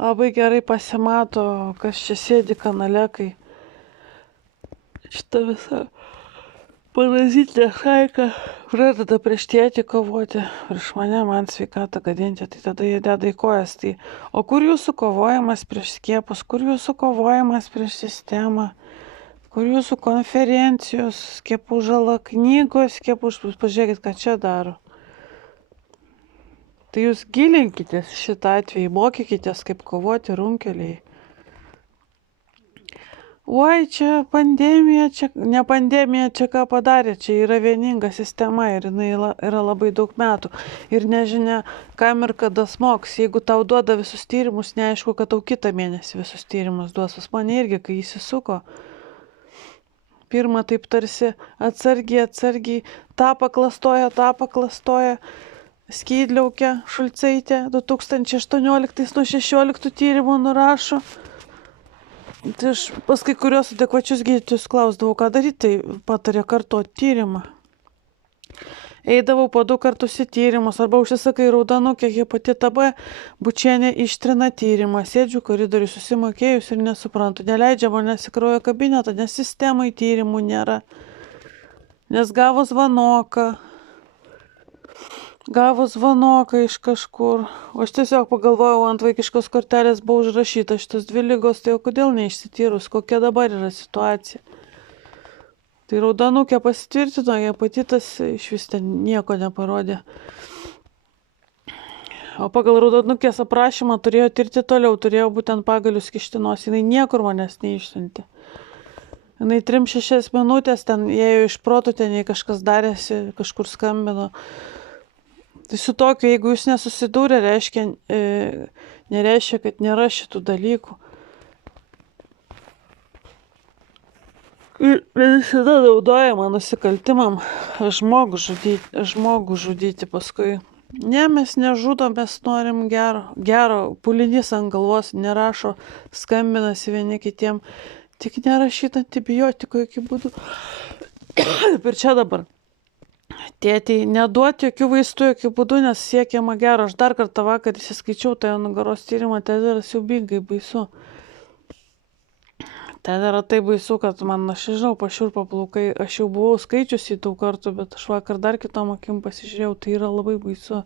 labai gerai pasimato, kas čia sėdi kanale, kai šitą visą parazitinę šaiką pradeda prieš tėtį kovoti, prieš mane, man sveikatą gadinti, tai tada jie deda į kojas. Tai, o kur jūsų kovojimas prieš skiepus, kur jūsų kovojimas prieš sistemą, kur jūsų konferencijos, skiepų žala knygos, pažiūrėkit, ką čia daro. Tai jūs gilinkitės šitą atvejį, mokykitės, kaip kovoti runkeliai. Oi, čia pandemija, čia ne pandemija, čia ką padarė, čia yra vieninga sistema ir jinai yra labai daug metų. Ir nežinia, kam ir kada smogs. Jeigu tau duoda visus tyrimus, neaišku, kad tau kitą mėnesį visus tyrimus duos. Pas mane irgi, kai įsisuko. Pirmą taip tarsi atsargiai, tą paklastoja, Skydliaukė Šulcaitė 2018 nuo 16 tyrimų nurašo. Tai aš pas kai kurios adekvačius gydytojus klausdavau, ką daryti, tai patarė kartuoti tyrimą. Eidavau po 2 kartus į tyrimus, arba užsisakai raudonukę hepatitą B, Bučienė ištrina tyrimą, sėdžiu koridoriui susimokėjus ir nesuprantu, neleidžia manęs į kraujo kabinetą, nes sistemai tyrimų nėra, nes gavo zvanoką iš kažkur. O aš tiesiog pagalvojau, ant vaikiškos kortelės buvo užrašyta šitas 2 ligos, tai o kodėl neišsityrus, kokia dabar yra situacija. Tai raudonukė pasitvirtino, hepatitas iš vis ten nieko neparodė. O pagal raudonukės aprašymą turėjo tirti toliau, turėjo būtent pagalius kišti nosį, jinai niekur manęs neišsiuntė. Jinai 3-6 minutės ten ėjo iš proto, ten jei kažkas darėsi, kažkur skambino. Tai su tokiu, jeigu jūs nesusidūrė, nereiškia, kad nėra šitų dalykų. Ir visada naudojama nusikaltimam žmogų žudyti paskui. Ne, mes nežudom, mes norim gero, pulinys ant galvos, nerašo, skambinasi vieni kitiem, tik nerašyt antibiotikų jokių būdų. Ir čia dabar. Tėtei, neduoti jokių vaistų, jokių būdų, nes siekiama gero. Aš dar kartą vakar įsiskaičiau tą nugaros tyrimą, ten yra siaubingai baisu. Ten yra taip baisu, kad man, aš žinau, pašiurpo plaukai. Aš jau buvau skaičiusi daug kartų, bet aš vakar dar kitom akim pasižiūrėjau, tai yra labai baisu.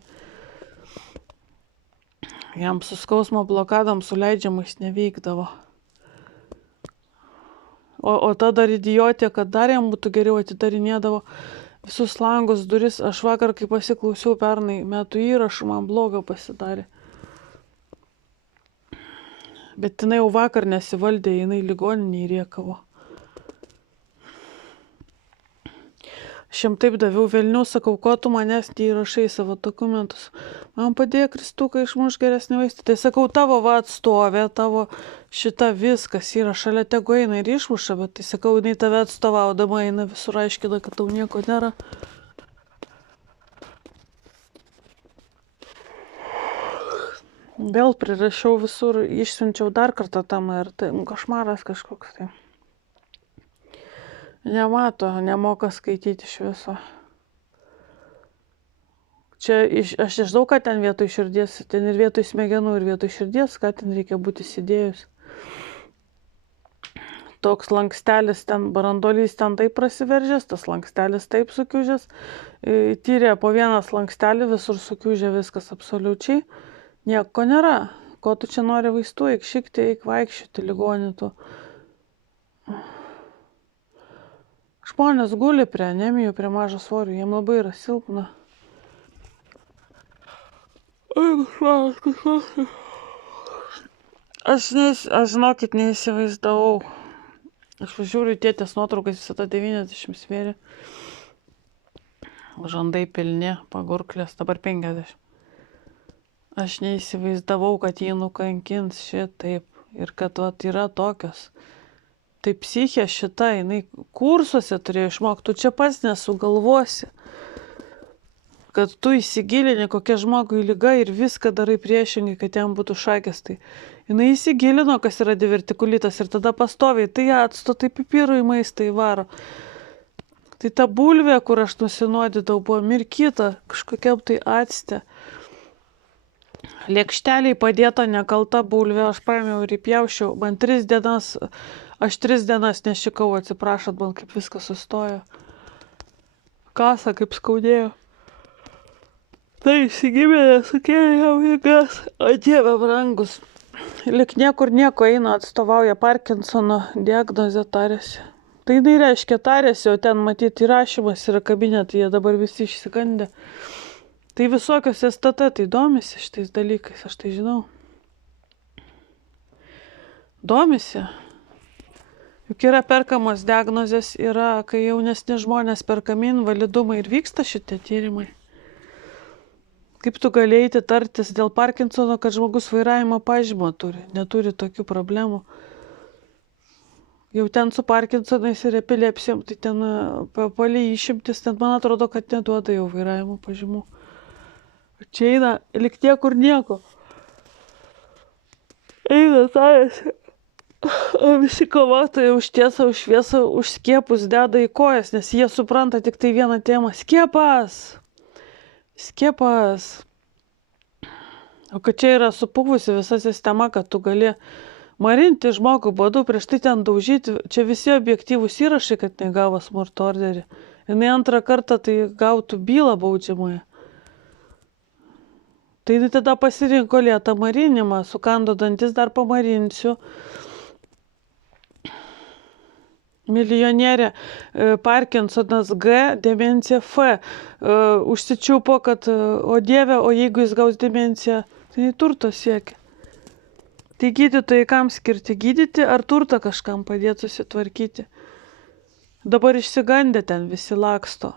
Jam su skausmo blokadom suleidžiamais neveikdavo. O ta dar idiotė, kad dar jam būtų geriau, atidarinėdavo visus langus, duris. Aš vakar, kai pasiklausiau pernai metų įrašų, man bloga pasidarė. Bet jinai jau vakar nesivaldė, jinai ligoninėje rėkavo. Aš jam taip daviau velnių, sakau, ko tu manęs neįrašai savo dokumentus. Man padėjo Kristuką išmuš geresnį vaistą. Tai sakau, tavo atstovė, tavo šita viskas yra šalia, tegu eina ir išmuša, bet tai sakau, jinai tave atstovaudama eina visur aiškina, kad tau nieko nėra. Vėl prirašiau visur, išsiunčiau dar kartą tam ir tai košmaras kažkoks tai. Nemato, nemoka skaityti iš viso. Čia aš nežinau, ką ten vietoj širdies, ten ir vietoj smegenų, ir vietoj širdies, ką ten reikia būti įsidėjus. Toks lankstelis ten, barandolys ten taip prasiveržęs, tas lankstelis taip sukiužęs. Tyrė po vieną lankstelį, visur sukiužė viskas absoliučiai. Nieko nėra. Ko tu čia nori vaistų, eik šikti, eik vaikščioti ligonį tu. Žmonės guli prie anemijų, prie mažo svorio, jiem labai yra silpna. Aš žinokit, neįsivaizdavau. Aš žiūriu tėtės nuotraukas, visada 90 svėrė. Žandai pilni, pagurklės, dabar 50. Aš neįsivaizdavau, kad jį nukankins šitaip ir kad yra tokios. Tai psichė šita, jinai kursuose turėjo išmokti, tu čia pats nesugalvosi, kad tu įsigilini, kokia žmogui lyga ir viską darai priešingai, kad jam būtų šakės. Tai jinai įsigilino, kas yra divertikulitas ir tada pastoviai, tai acto, tai pipirų į maistą įvaro. Tai ta bulvė, kur aš nusinuodydavau, buvo mirkyta kažkokiam tai acte. Lėkšteliai padėta nekalta bulvė, aš paėmiau ir įpjaušiau. Man 3 dienas, aš 3 dienas nešikau, atsiprašot, man kaip viskas sustojo. Kasa kaip skaudėjo. Tai įsigimė, sukėlė jau jėgas. O Dieve brangus. Lik niekur nieko eina, atstovauja Parkinsono diagnozę tarėsi. Tai jinai reiškia tarėsi, o ten matyti įrašymas yra kabinetai, jie dabar visi išsigandę. Tai visokios STT tai domisi šitais dalykais, aš tai žinau. Domisi. Juk yra perkamos diagnozės, yra, kai jaunesni žmonės perkami invalidumai ir vyksta šitie tyrimai. Kaip tu galėjai tartis dėl Parkinsono, kad žmogus vairavimo pažymą turi, neturi tokių problemų. Jau ten su Parkinsonais ir epilepsijom, tai ten palei išimtis, ten man atrodo, kad neduoda jau vairavimo pažymų. Čia eina, lik niekur nieko. Eina tarėsi. O visi kovotojai už tiesą, už šviesą, už skiepus deda į kojas, nes jie supranta tik tai vieną temą. Skiepas! Skiepas. O kad čia yra supuvusi visa sistema, kad tu gali marinti žmogų badu, prieš tai ten daužyti, čia visi objektyvūs įrašai, kad negavo smurto orderį. Jinai antrą kartą tai gautų bylą baudžiamąją. Tai jinai tada pasirinko lėtą marinimą, sukando dantis, dar pamarinsiu. Milijonierė Parkinsonas G, demencija F. Užsičiupo, kad, o Dieve, o jeigu jis gaus demenciją, tai turto siekia. Tai gydytojai kam skirti? Gydyti ar turtą kažkam padėti susitvarkyti? Dabar išsigandę ten visi laksto.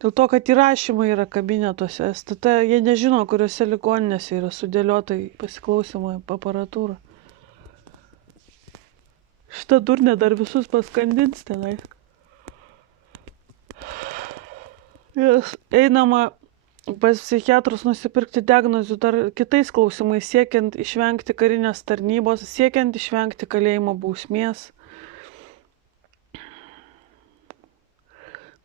Dėl to, kad įrašymai yra kabinetuose. STT, jie nežino, kuriuose ligoninėse yra sudėliota į pasiklausimo aparatūrą. Šitą durnę dar visus paskandins tenai. Einama pas psichiatrus nusipirkti diagnozių dar kitais klausimais, siekiant išvengti karinės tarnybos, siekiant išvengti kalėjimo bausmės.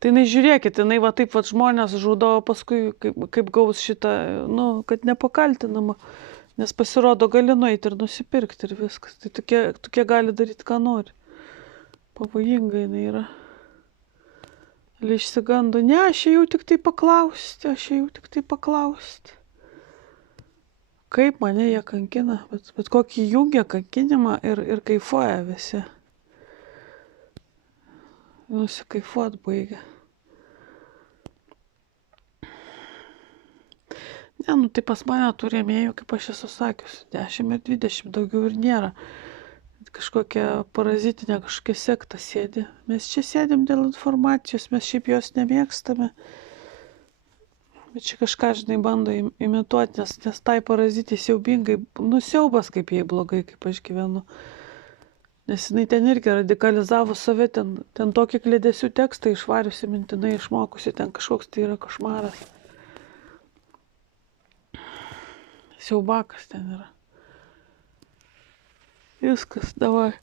Tai žiūrėkit, jinai va taip va žmonės žudo, paskui kaip gaus šitą, kad nepakaltinama. Nes pasirodo, gali nueiti ir nusipirkti ir viskas. Tai tokie gali daryti, ką nori. Pavojinga jinai yra. Ir išsigando. Ne, aš ėjau tik tai paklausti. Kaip mane jie kankina. Bet kokį jungia kankinimą ir kaifuoja visi. Nusikaifuot baigia. Ne, tai pas mane tų rėmėjų, kaip aš esu sakius, 10 ir 20, daugiau ir nėra. Kažkokia parazitinė, kažkokia sekta sėdi. Mes čia sėdim dėl informacijos, mes šiaip jos nemėgstame. Bet čia kažką, žinai, bando imituoti, nes tai parazitai siaubingai, siaubas, kaip jai blogai, kaip aš gyvenu. Nes jinai ten irgi radikalizavo save, ten tokį klėdesių tekstą išvariusi, mintinai išmokusi, ten kažkoks tai yra košmaras. Siaubakas ten yra. Viskas, davai.